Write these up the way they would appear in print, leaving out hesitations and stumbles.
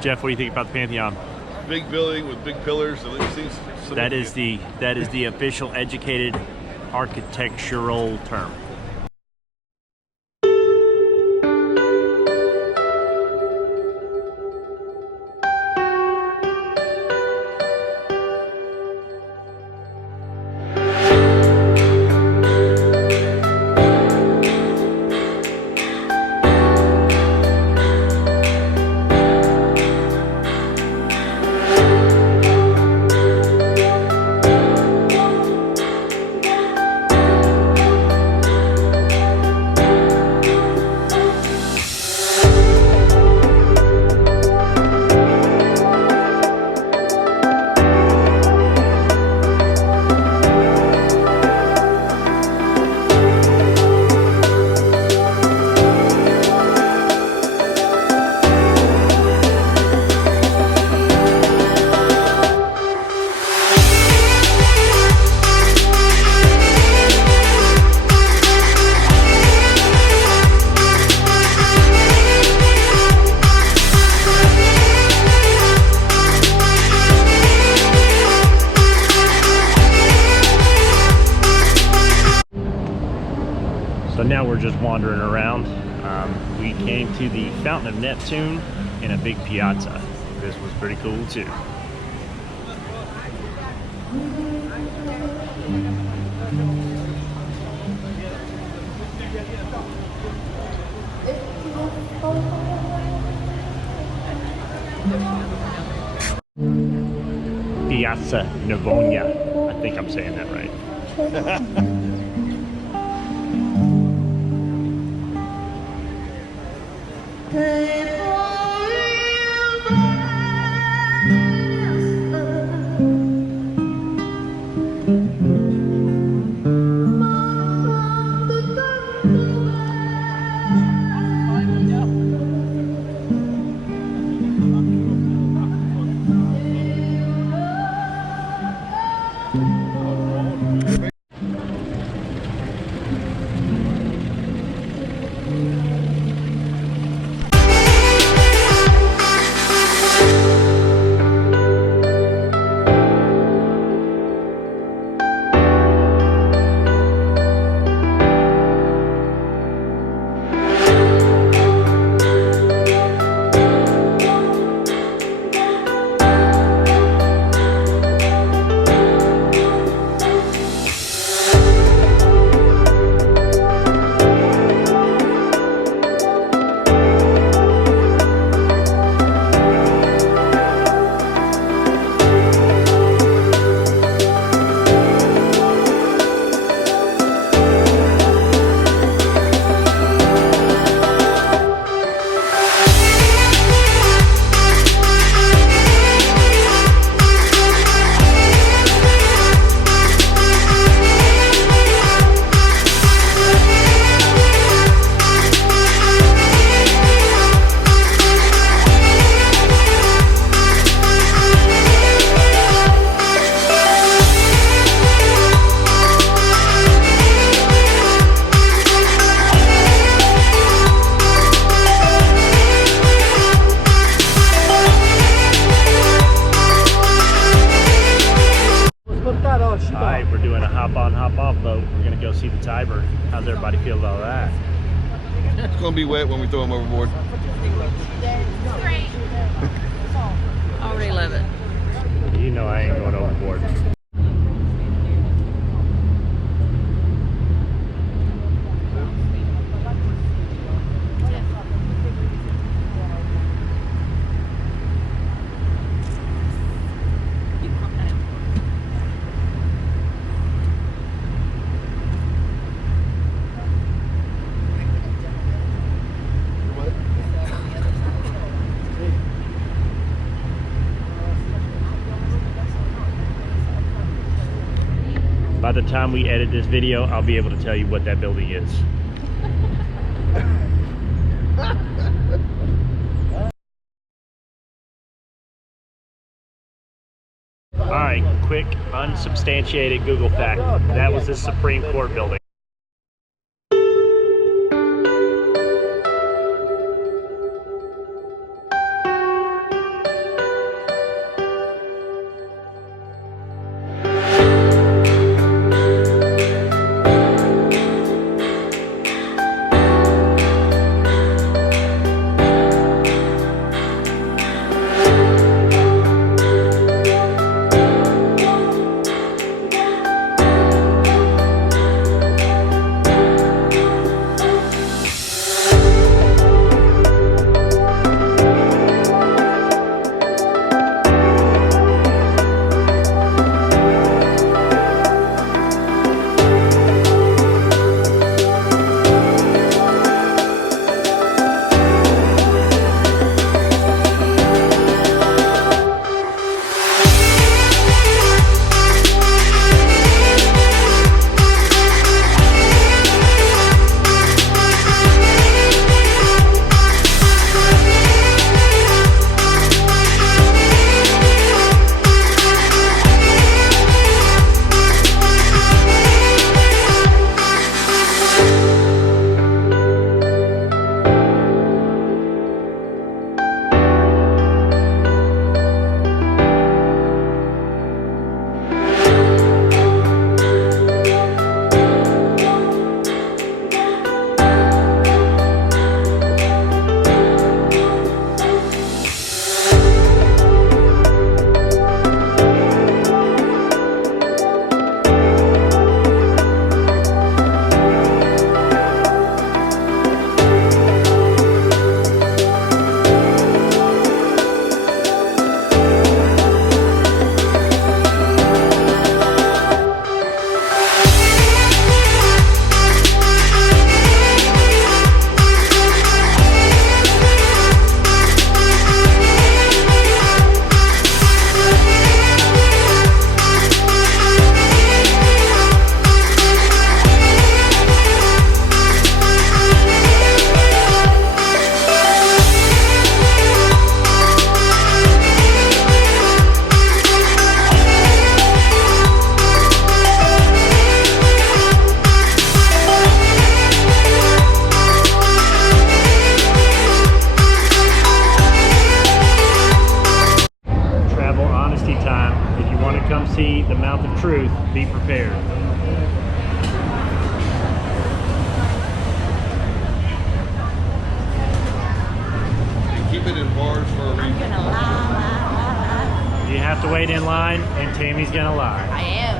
Jeff, what do you think about the Pantheon? Big building with big pillars. That is the official educated architectural term. So now we're just wandering around. We came to the Fountain of Neptune in a big piazza. This was pretty cool too. Piazza Navona. I think I'm saying that right. Alright, we're doing a hop-on, hop-off boat. We're going to go see the Tiber. How's everybody feel about that? It's going to be wet when we throw them overboard. Great. Already love it. You know I ain't going overboard. By the time we edit this video, I'll be able to tell you what that building is. Alright, quick, unsubstantiated Google fact. That was the Supreme Court building. Be prepared. And keep it in bars for a I'm reason. gonna lie. You have to wait in line, and Tammy's gonna lie. I am.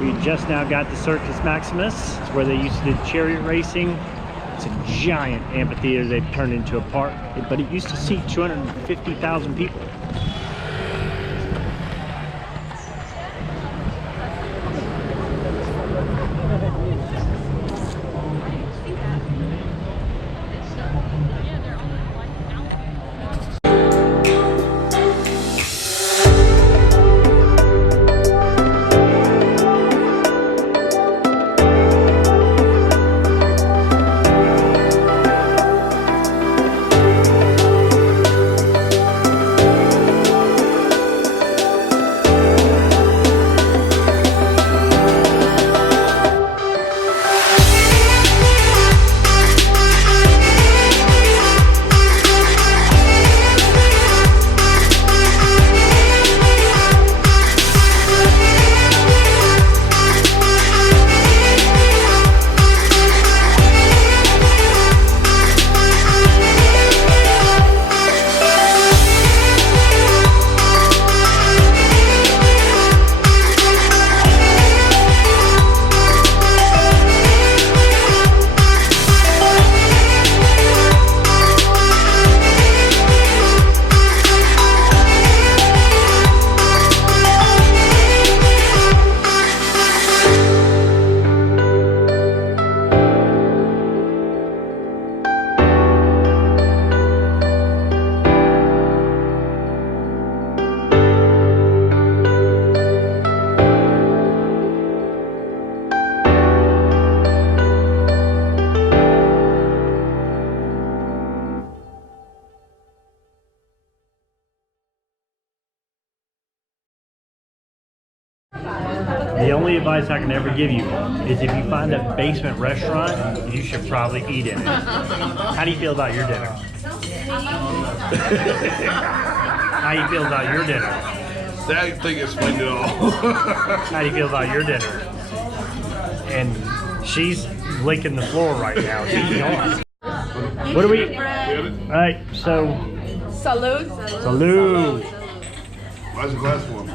We just now got to Circus Maximus. It's where they used to do chariot racing. It's a giant amphitheater they've turned into a park, but it used to seat 250,000 people. The only advice I can ever give you is if you find a basement restaurant, you should probably eat in it. How do you feel about your dinner? How do you feel about your dinner? That thing explained it all. How do you feel about your dinner? And she's licking the floor right now. She's gone. What do we? All right, so. Salud. Salud. Why's the glass one?